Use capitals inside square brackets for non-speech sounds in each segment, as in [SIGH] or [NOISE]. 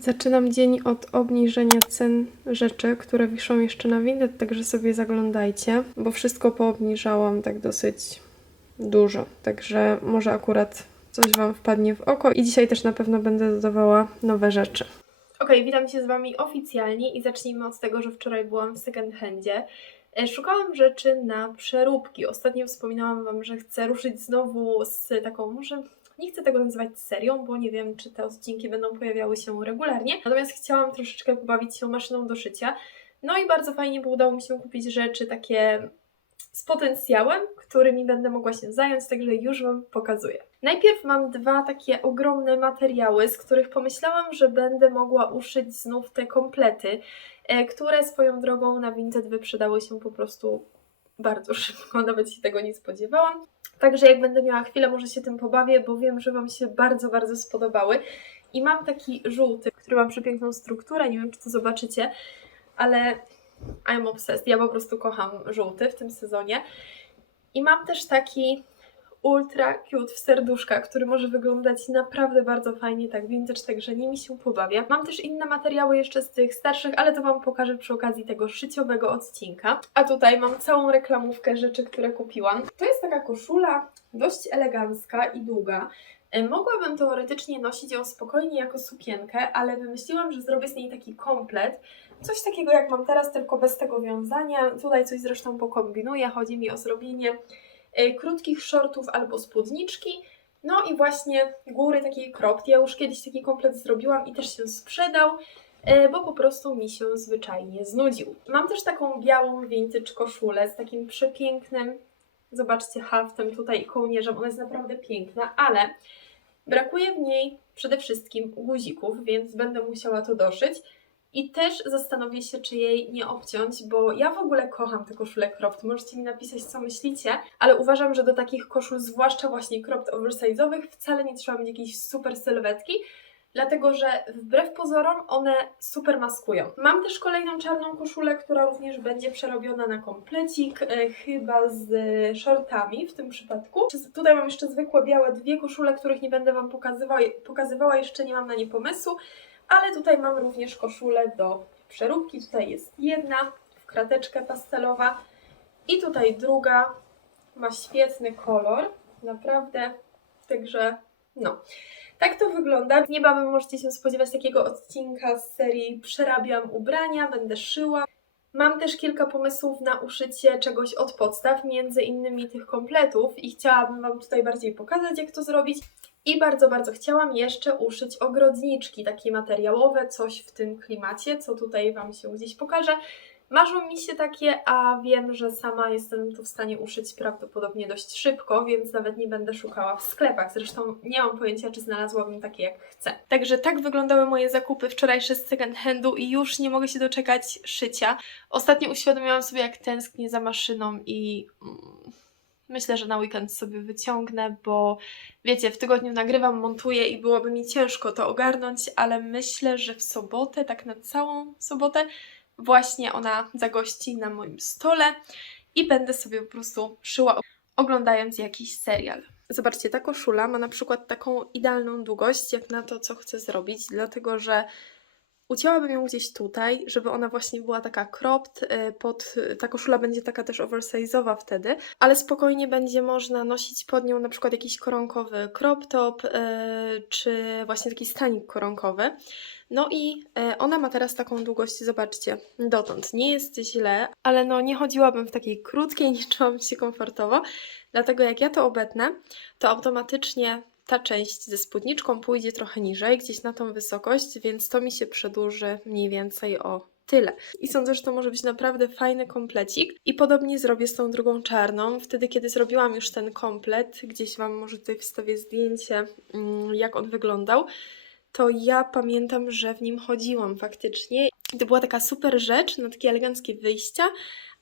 Zaczynam dzień od obniżenia cen rzeczy, które wiszą jeszcze na Vinted, także sobie zaglądajcie, bo wszystko poobniżałam tak dosyć dużo, także może akurat coś Wam wpadnie w oko i dzisiaj też na pewno będę dodawała nowe rzeczy. Okej, witam się z Wami oficjalnie i zacznijmy od tego, że wczoraj byłam w second handzie. E, Szukałam rzeczy na przeróbki. Ostatnio wspominałam Wam, że chcę ruszyć znowu z taką, może nie chcę tego nazywać serią, bo nie wiem, czy te odcinki będą pojawiały się regularnie. Natomiast chciałam troszeczkę pobawić się maszyną do szycia. No i bardzo fajnie, bo udało mi się kupić rzeczy takie z potencjałem, którymi będę mogła się zająć, także już Wam pokazuję. Najpierw mam dwa takie ogromne materiały, z których pomyślałam, że będę mogła uszyć znów te komplety, e, które swoją drogą na Vinted wyprzedały się po prostu bardzo [LAUGHS] szybko, nawet się tego nie spodziewałam. Także jak będę miała chwilę, może się tym pobawię, bo wiem, że Wam się bardzo, bardzo spodobały. I mam taki żółty, który ma przepiękną strukturę, nie wiem czy to zobaczycie, ale I'm obsessed. Ja po prostu kocham żółty w tym sezonie. I mam też taki ultra cute w serduszka, który może wyglądać naprawdę bardzo fajnie, tak vintage, także nimi się pobawię. Mam też inne materiały jeszcze z tych starszych, ale to Wam pokażę przy okazji tego szyciowego odcinka. A tutaj mam całą reklamówkę rzeczy, które kupiłam. To jest taka koszula dość elegancka i długa. E, Mogłabym teoretycznie nosić ją spokojnie jako sukienkę, ale wymyśliłam, że zrobię z niej taki komplet. Coś takiego jak mam teraz, tylko bez tego wiązania. Tutaj coś zresztą pokombinuję. Chodzi mi o zrobienie e, krótkich shortów albo spódniczki. No i właśnie góry takiej cropped. Ja już kiedyś taki komplet zrobiłam i też się sprzedał, e, bo po prostu mi się zwyczajnie znudził. Mam też taką białą vintage koszulę z takim przepięknym, zobaczcie, haftem tutaj i kołnierzem. Ona jest naprawdę piękna, ale brakuje w niej przede wszystkim guzików, więc będę musiała to doszyć. I też zastanowię się, czy jej nie obciąć, bo ja w ogóle kocham te koszule cropped. Możecie mi napisać, co myślicie, ale uważam, że do takich koszul, zwłaszcza właśnie cropped oversize'owych, wcale nie trzeba mieć jakiejś super sylwetki, dlatego że wbrew pozorom one super maskują. Mam też kolejną czarną koszulę, która również będzie przerobiona na komplecik, e, chyba z shortami w tym przypadku. Tutaj mam jeszcze zwykłe białe dwie koszule, których nie będę Wam pokazywała, pokazywała jeszcze nie mam na nie pomysłu. Ale tutaj mam również koszulę do przeróbki. Tutaj jest jedna w krateczkę pastelowa i tutaj druga. Ma świetny kolor, naprawdę. Także no. Tak to wygląda. Niebawem możecie się spodziewać takiego odcinka z serii Przerabiam ubrania, będę szyła. Mam też kilka pomysłów na uszycie czegoś od podstaw, między innymi tych kompletów i chciałabym Wam tutaj bardziej pokazać, jak to zrobić. I bardzo, bardzo chciałam jeszcze uszyć ogrodniczki, takie materiałowe, coś w tym klimacie, co tutaj Wam się gdzieś pokaże. Marzą mi się takie, a wiem, że sama jestem to w stanie uszyć prawdopodobnie dość szybko, więc nawet nie będę szukała w sklepach. Zresztą nie mam pojęcia, czy znalazłabym takie jak chcę. Także tak wyglądały moje zakupy wczorajsze z second handu i już nie mogę się doczekać szycia. Ostatnio uświadomiłam sobie, jak tęsknię za maszyną i mm, myślę, że na weekend sobie wyciągnę, bo wiecie, w tygodniu nagrywam, montuję i byłoby mi ciężko to ogarnąć, ale myślę, że w sobotę, tak na całą sobotę, właśnie ona zagości na moim stole i będę sobie po prostu szyła oglądając jakiś serial. Zobaczcie, ta koszula ma na przykład taką idealną długość, jak na to, co chcę zrobić, dlatego że ucięłabym ją gdzieś tutaj, żeby ona właśnie była taka cropped, y, pod, ta koszula będzie taka też oversize'owa wtedy, ale spokojnie będzie można nosić pod nią na przykład jakiś koronkowy crop top, y, czy właśnie taki stanik koronkowy. No i ona ma teraz taką długość, zobaczcie, dotąd. Nie jest źle, ale no nie chodziłabym w takiej krótkiej, [LAUGHS] nie czułam się komfortowo, dlatego jak ja to obetnę, to automatycznie ta część ze spódniczką pójdzie trochę niżej, gdzieś na tą wysokość, więc to mi się przedłuży mniej więcej o tyle. I sądzę, że to może być naprawdę fajny komplecik. I podobnie zrobię z tą drugą czarną. Wtedy, kiedy zrobiłam już ten komplet, gdzieś Wam może tutaj wstawię zdjęcie, mm, jak on wyglądał, to ja pamiętam, że w nim chodziłam faktycznie. To była taka super rzecz, na takie eleganckie wyjścia,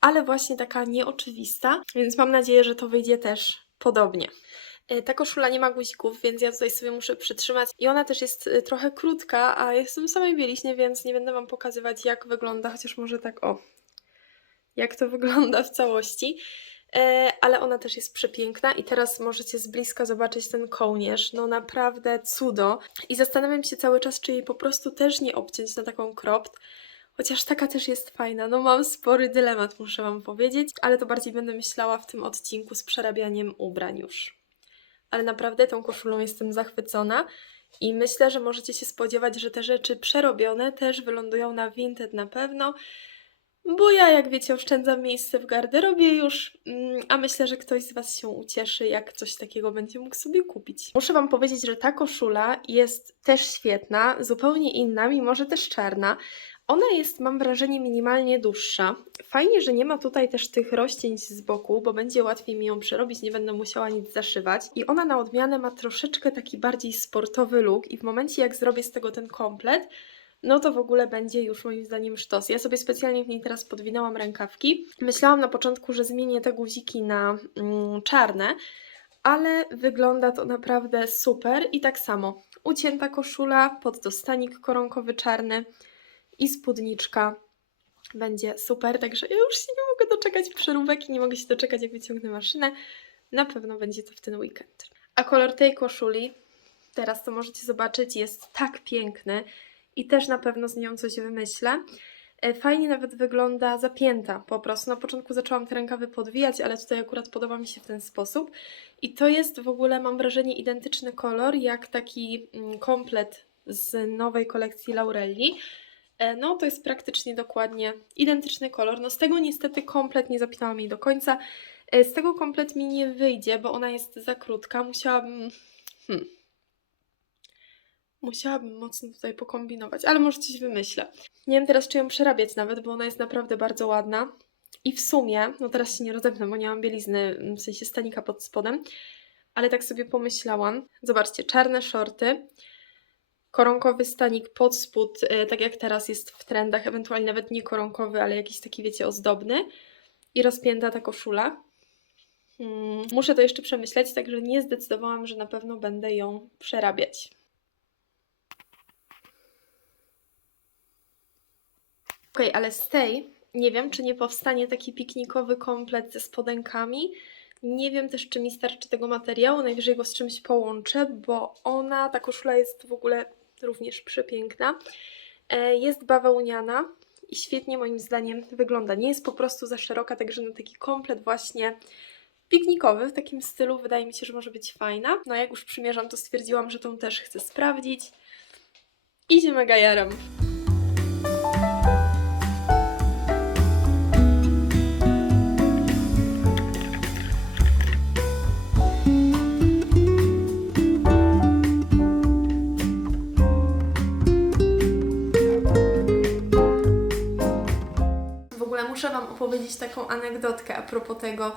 ale właśnie taka nieoczywista, więc mam nadzieję, że to wyjdzie też podobnie. E, Ta koszula nie ma guzików, więc ja tutaj sobie muszę przytrzymać. I ona też jest e, trochę krótka, a jestem w samej bieliźnie, więc nie będę Wam pokazywać, jak wygląda, chociaż może tak o. jak to wygląda w całości. E, ale ona też jest przepiękna i teraz możecie z bliska zobaczyć ten kołnierz. No naprawdę cudo. I zastanawiam się cały czas, czy jej po prostu też nie obciąć na taką cropped. Chociaż taka też jest fajna. No mam spory dylemat, muszę Wam powiedzieć, ale to bardziej będę myślała w tym odcinku z przerabianiem ubrań już. Ale naprawdę tą koszulą jestem zachwycona i myślę, że możecie się spodziewać, że te rzeczy przerobione też wylądują na Vinted na pewno. Bo ja, jak wiecie, oszczędzam miejsce w garderobie już, mm, a myślę, że ktoś z Was się ucieszy, jak coś takiego będzie mógł sobie kupić. Muszę Wam powiedzieć, że ta koszula jest też świetna, zupełnie inna, mimo że też czarna. Ona jest, mam wrażenie, minimalnie dłuższa. Fajnie, że nie ma tutaj też tych rozcięć z boku, bo będzie łatwiej mi ją przerobić, nie będę musiała nic zaszywać. I ona na odmianę ma troszeczkę taki bardziej sportowy look i w momencie, jak zrobię z tego ten komplet, no to w ogóle będzie już moim zdaniem sztos. Ja sobie specjalnie w niej teraz podwinęłam rękawki. Myślałam na początku, że zmienię te guziki na mm, czarne, ale wygląda to naprawdę super i tak samo. Ucięta koszula, pod to stanik koronkowy czarny i spódniczka. Będzie super, także ja już się nie mogę doczekać przeróbek i nie mogę się doczekać, jak wyciągnę maszynę. Na pewno będzie to w ten weekend. A kolor tej koszuli, teraz to możecie zobaczyć, jest tak piękny i też na pewno z nią coś wymyślę. E, Fajnie nawet wygląda zapięta po prostu. Na początku zaczęłam te rękawy podwijać, ale tutaj akurat podoba mi się w ten sposób. I to jest w ogóle, mam wrażenie, identyczny kolor jak taki mm, komplet z nowej kolekcji Laurelli. E, No, to jest praktycznie dokładnie identyczny kolor. No, z tego niestety komplet nie zapinałam jej do końca. E, Z tego komplet mi nie wyjdzie, bo ona jest za krótka. Musiałabym. Hmm. Musiałabym mocno tutaj pokombinować, ale może coś wymyślę. Nie wiem teraz, czy ją przerabiać nawet, bo ona jest naprawdę bardzo ładna. I w sumie, no teraz się nie rozepnę, bo nie mam bielizny, w sensie stanika pod spodem, ale tak sobie pomyślałam. Zobaczcie, czarne shorty, koronkowy stanik pod spód, e, tak jak teraz jest w trendach, ewentualnie nawet nie koronkowy, ale jakiś taki, wiecie, ozdobny. I rozpięta ta koszula. Hmm, muszę to jeszcze przemyśleć, także nie zdecydowałam, że na pewno będę ją przerabiać. Okej, ale z tej nie wiem, czy nie powstanie taki piknikowy komplet ze spodenkami. Nie wiem też, czy mi starczy tego materiału. Najwyżej go z czymś połączę, bo ona, ta koszula jest w ogóle również przepiękna. E, Jest bawełniana i świetnie moim zdaniem wygląda. Nie jest po prostu za szeroka, także na taki komplet właśnie piknikowy w takim stylu wydaje mi się, że może być fajna. No jak już przymierzam, to stwierdziłam, że tą też chcę sprawdzić. Idziemy gajerem. W muszę Wam opowiedzieć taką anegdotkę a propos tego,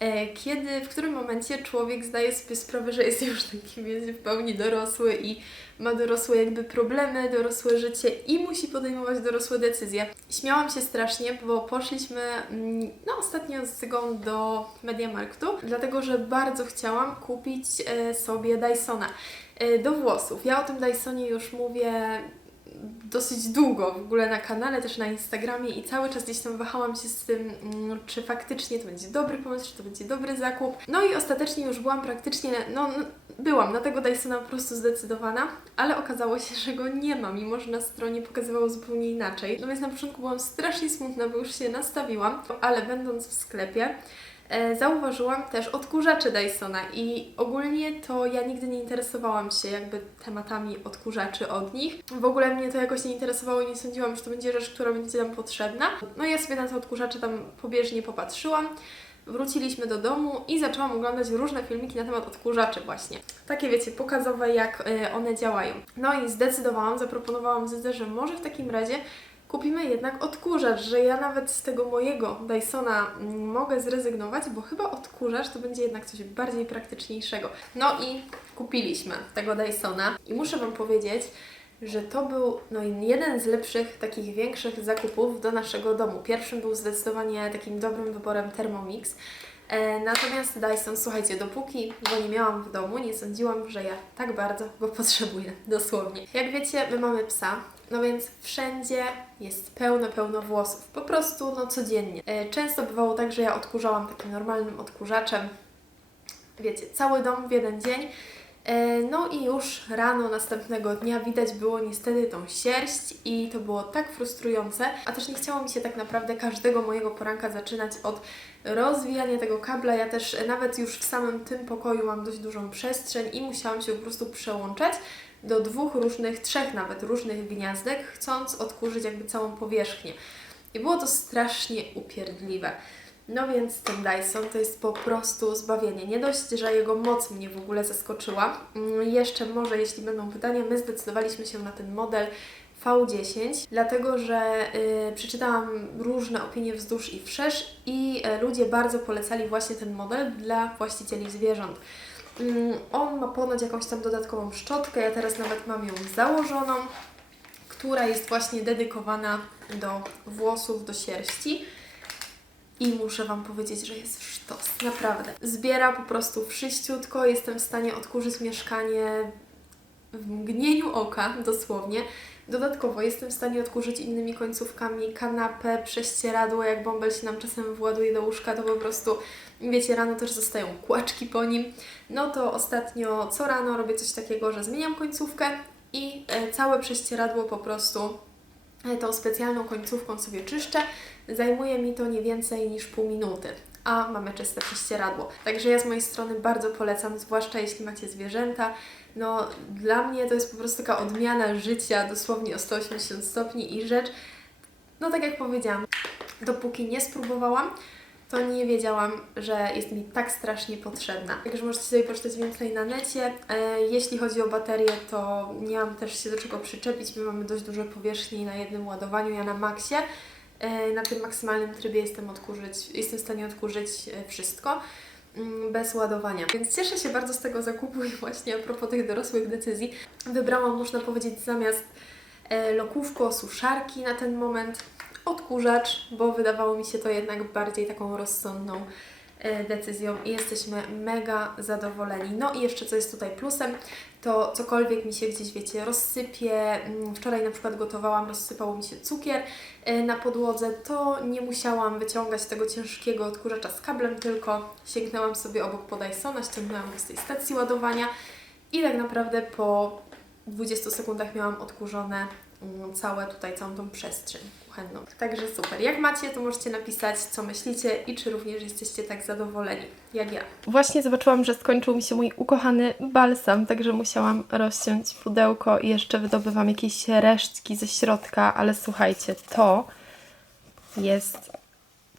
e, kiedy, w którym momencie człowiek zdaje sobie sprawę, że jest już takim wiecie, w pełni dorosły i ma dorosłe jakby problemy, dorosłe życie i musi podejmować dorosłe decyzje. Śmiałam się strasznie, bo poszliśmy mm, no, ostatnio z Cygą do Mediamarktu, dlatego że bardzo chciałam kupić e, sobie Dysona e, do włosów. Ja o tym Dysonie już mówię dosyć długo w ogóle na kanale, też na Instagramie i cały czas gdzieś tam wahałam się z tym, mm, czy faktycznie to będzie dobry pomysł, czy to będzie dobry zakup. No i ostatecznie już byłam praktycznie, no byłam na tego Dysona po prostu zdecydowana, ale okazało się, że go nie ma, mimo że na stronie pokazywało zupełnie inaczej. Więc na początku byłam strasznie smutna, bo już się nastawiłam, ale będąc w sklepie, Zauważyłam też odkurzacze Dysona i ogólnie to ja nigdy nie interesowałam się jakby tematami odkurzaczy od nich. W ogóle mnie to jakoś nie interesowało i nie sądziłam, że to będzie rzecz, która będzie nam potrzebna. No ja sobie na te odkurzacze tam pobieżnie popatrzyłam. Wróciliśmy do domu i zaczęłam oglądać różne filmiki na temat odkurzaczy właśnie. Takie wiecie, pokazowe jak e, one działają. No i zdecydowałam, zaproponowałam Zydze, że może w takim razie kupimy jednak odkurzacz, że ja nawet z tego mojego Dysona mm, mogę zrezygnować, bo chyba odkurzacz to będzie jednak coś bardziej praktyczniejszego. No i kupiliśmy tego Dysona i muszę Wam powiedzieć, że to był no, jeden z lepszych, takich większych zakupów do naszego domu. Pierwszym był zdecydowanie takim dobrym wyborem Thermomix. E, natomiast Dyson, słuchajcie, dopóki go nie miałam w domu, nie sądziłam, że ja tak bardzo go [LAUGHS] potrzebuję, dosłownie. Jak wiecie, my mamy psa No więc wszędzie jest pełno, pełno włosów. Po prostu, no codziennie. E, Często bywało tak, że ja odkurzałam takim normalnym odkurzaczem, wiecie, cały dom w jeden dzień. E, No i już rano następnego dnia widać było niestety tą sierść i to było tak frustrujące, a też nie chciało mi się tak naprawdę każdego mojego poranka zaczynać od rozwijania tego kabla. Ja też nawet już w samym tym pokoju mam dość dużą przestrzeń i musiałam się po prostu przełączać do dwóch różnych, trzech nawet różnych gniazdek, chcąc odkurzyć jakby całą powierzchnię. I było to strasznie upierdliwe. No więc ten Dyson to jest po prostu zbawienie. Nie dość, że jego moc mnie w ogóle zaskoczyła. Mm, Jeszcze może, jeśli będą pytania, my zdecydowaliśmy się na ten model V10, dlatego że y, przeczytałam różne opinie wzdłuż i wszerz i y, ludzie bardzo polecali właśnie ten model dla właścicieli zwierząt. Mm, On ma ponoć jakąś tam dodatkową szczotkę, ja teraz nawet mam ją założoną, która jest właśnie dedykowana do włosów, do sierści. I muszę Wam powiedzieć, że jest sztos, naprawdę. Zbiera po prostu wszyściutko, jestem w stanie odkurzyć mieszkanie w mgnieniu oka, dosłownie. Dodatkowo jestem w stanie odkurzyć innymi końcówkami kanapę, prześcieradło, jak bąbel się nam czasem właduje do łóżka, to po prostu, wiecie, rano też zostają kłaczki po nim. No to ostatnio co rano robię coś takiego, że zmieniam końcówkę i e, całe prześcieradło po prostu e, tą specjalną końcówką sobie czyszczę. Zajmuje mi to nie więcej niż pół minuty, a mamy czyste prześcieradło. Także ja z mojej strony bardzo polecam, zwłaszcza jeśli macie zwierzęta. No, dla mnie to jest po prostu taka odmiana życia, dosłownie o 180 stopni i rzecz, no tak jak powiedziałam, dopóki nie spróbowałam, to nie wiedziałam, że jest mi tak strasznie potrzebna. Także możecie sobie poczytać więcej na necie. E, jeśli chodzi o baterię, to nie mam też się do czego przyczepić. My mamy dość duże powierzchnie na jednym ładowaniu, ja na maksie. E, na tym maksymalnym trybie jestem, odkurzyć, jestem w stanie odkurzyć e, wszystko mm, bez ładowania. Więc cieszę się bardzo z tego zakupu i właśnie a propos tych dorosłych decyzji wybrałam, można powiedzieć, zamiast lokówko, suszarki na ten moment odkurzacz, bo wydawało mi się to jednak bardziej taką rozsądną e, decyzją i jesteśmy mega zadowoleni. No i jeszcze co jest tutaj plusem, to cokolwiek mi się gdzieś, wiecie, rozsypie, mm, wczoraj na przykład gotowałam, rozsypał mi się cukier e, na podłodze, to nie musiałam wyciągać tego ciężkiego odkurzacza z kablem, tylko sięgnęłam sobie obok po Dysona, ściągnęłam go z tej stacji ładowania i tak naprawdę po 20 sekundach miałam odkurzone całe tutaj, całą tą przestrzeń kuchenną. Także super. Jak macie, to możecie napisać, co myślicie i czy również jesteście tak zadowoleni, jak ja. Właśnie zobaczyłam, że skończył mi się mój ukochany balsam, także musiałam rozciąć pudełko i jeszcze wydobywam jakieś resztki ze środka, ale słuchajcie, to jest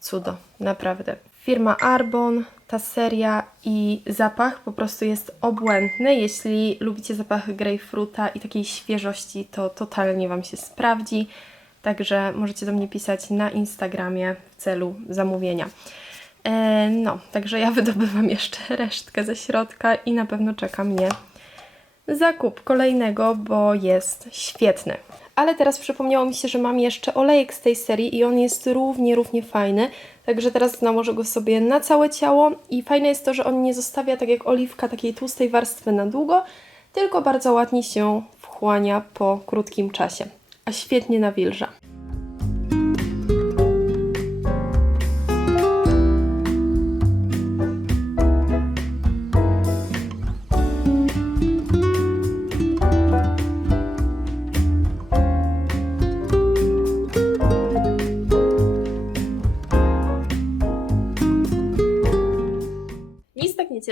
cudo, naprawdę. Firma Arbon, ta seria i zapach po prostu jest obłędny. Jeśli lubicie zapach grejpfruta i takiej świeżości, to totalnie Wam się sprawdzi. Także możecie do mnie pisać na Instagramie w celu zamówienia. E, no, także ja [LAUGHS] wydobywam jeszcze resztkę ze środka i na pewno czeka mnie zakup kolejnego, bo jest świetny. Ale teraz przypomniało mi się, że mam jeszcze olejek z tej serii i on jest równie, równie fajny. Także teraz nałożę go sobie na całe ciało i fajne jest to, że on nie zostawia tak jak oliwka takiej tłustej warstwy na długo, tylko bardzo ładnie się wchłania po krótkim czasie. A świetnie nawilża.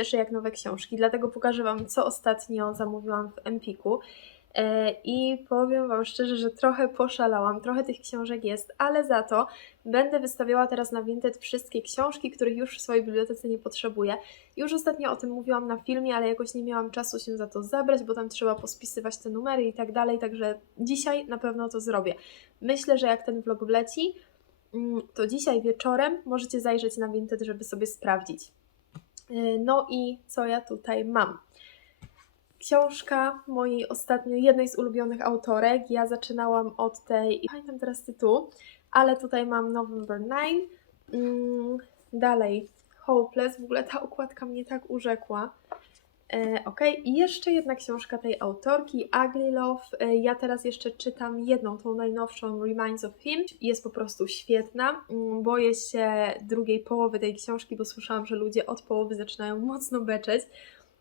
Cieszy jak nowe książki, dlatego pokażę Wam, co ostatnio zamówiłam w Empiku. E, I powiem Wam szczerze, że trochę poszalałam, trochę tych książek jest, ale za to będę wystawiała teraz na Vinted wszystkie książki, których już w swojej bibliotece nie potrzebuję. Już ostatnio o tym mówiłam na filmie, ale jakoś nie miałam czasu się za to zabrać, bo tam trzeba pospisywać te numery i tak dalej, także dzisiaj na pewno to zrobię. Myślę, że jak ten vlog wleci, mm, to dzisiaj wieczorem możecie zajrzeć na Vinted, żeby sobie sprawdzić. E, No i co ja tutaj mam? Książka mojej ostatnio jednej z ulubionych autorek. Ja zaczynałam od tej, pamiętam teraz tytułu, ale tutaj mam November 9. Mm, dalej Hopeless. W ogóle ta okładka mnie tak urzekła. E, ok, i jeszcze jedna książka tej autorki, Ugly Love. E, ja teraz jeszcze czytam jedną, tą najnowszą, Reminds of Him. Jest po prostu świetna. Mm, Boję się drugiej połowy tej książki, bo słyszałam, że ludzie od połowy zaczynają [LAUGHS] mocno beczeć,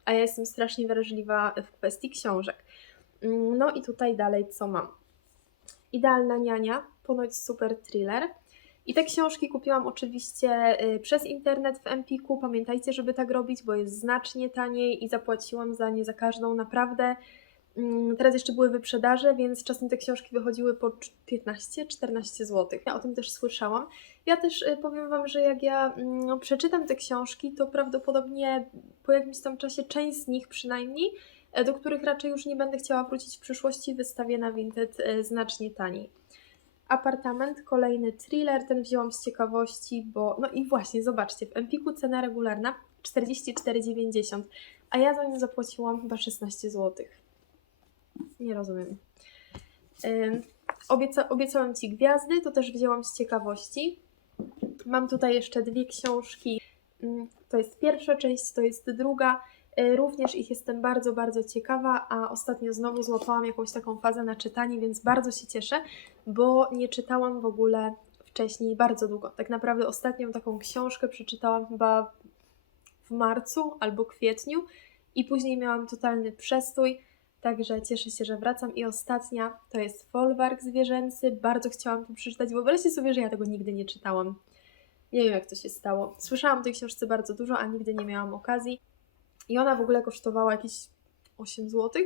a ja jestem strasznie wrażliwa w kwestii książek. Mm, No i tutaj dalej co mam? Idealna niania, ponoć super thriller. I te książki kupiłam oczywiście y, przez internet w Empiku. Pamiętajcie, żeby tak robić, bo jest znacznie taniej i zapłaciłam za nie za każdą naprawdę. Mm, Teraz jeszcze były wyprzedaże, więc czasem te książki wychodziły po 15-14 zł. Ja o tym też słyszałam. Ja też y, powiem Wam, że jak ja mm, przeczytam te książki, to prawdopodobnie po jakimś tam czasie część z nich przynajmniej, e, do których raczej już nie będę chciała wrócić w przyszłości, wystawię na Vinted e, znacznie taniej. Apartament, kolejny thriller, ten wzięłam z ciekawości, bo no i właśnie, zobaczcie, w Empiku cena regularna 44,90, a ja za nią zapłaciłam chyba 16 zł. Nie rozumiem. Obieca, obiecałam Ci gwiazdy, to też wzięłam z ciekawości. Mam tutaj jeszcze dwie książki. To jest pierwsza część, to jest druga. Y, Również ich jestem bardzo, bardzo ciekawa, a ostatnio znowu złapałam jakąś taką fazę na czytanie, więc bardzo się cieszę, bo nie czytałam w ogóle wcześniej bardzo długo. Tak naprawdę ostatnią taką książkę przeczytałam chyba w marcu albo kwietniu i później miałam totalny przestój, także cieszę się, że wracam. I ostatnia to jest Folwark Zwierzęcy. Bardzo chciałam to przeczytać. Wyobraźcie sobie, że ja tego nigdy nie czytałam. Nie wiem, jak to się stało. Słyszałam o tej książce bardzo dużo, a nigdy nie miałam okazji. I ona w ogóle kosztowała jakieś 8 zł,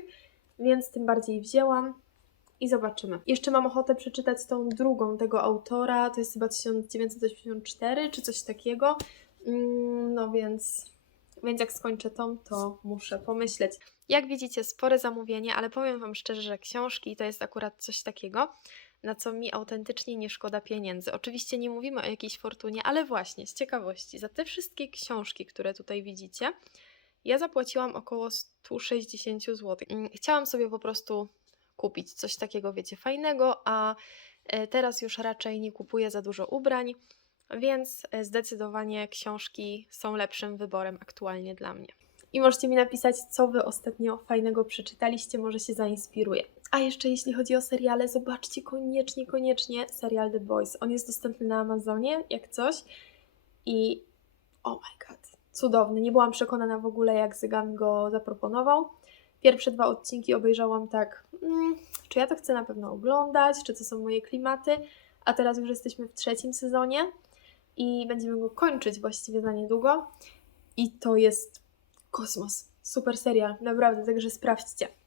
więc tym bardziej wzięłam i zobaczymy. Jeszcze mam ochotę przeczytać tą drugą tego autora, to jest chyba 1984 czy coś takiego. Mm, No więc, więc jak skończę tą, to muszę pomyśleć. Jak widzicie, spore zamówienie, ale powiem Wam szczerze, że książki to jest akurat coś takiego, na co mi autentycznie nie szkoda pieniędzy. Oczywiście nie mówimy o jakiejś fortunie, ale właśnie z ciekawości, za te wszystkie książki, które tutaj widzicie, ja zapłaciłam około 160 zł. Mm, Chciałam sobie po prostu kupić coś takiego, wiecie, fajnego, a e, teraz już raczej nie kupuję za dużo ubrań, więc e, zdecydowanie książki są lepszym wyborem aktualnie dla mnie. I możecie mi napisać, co Wy ostatnio fajnego przeczytaliście, może się zainspiruję. A jeszcze jeśli chodzi o seriale, zobaczcie koniecznie, koniecznie serial The Boys. On jest dostępny na Amazonie, jak coś. I oh my god, cudowny. Nie byłam przekonana w ogóle, jak Zygan go zaproponował. Pierwsze dwa odcinki obejrzałam tak, mm, czy ja to chcę na pewno oglądać, czy to są moje klimaty, a teraz już jesteśmy w trzecim sezonie i będziemy go kończyć właściwie za niedługo. I to jest kosmos. Super serial, naprawdę, także sprawdźcie.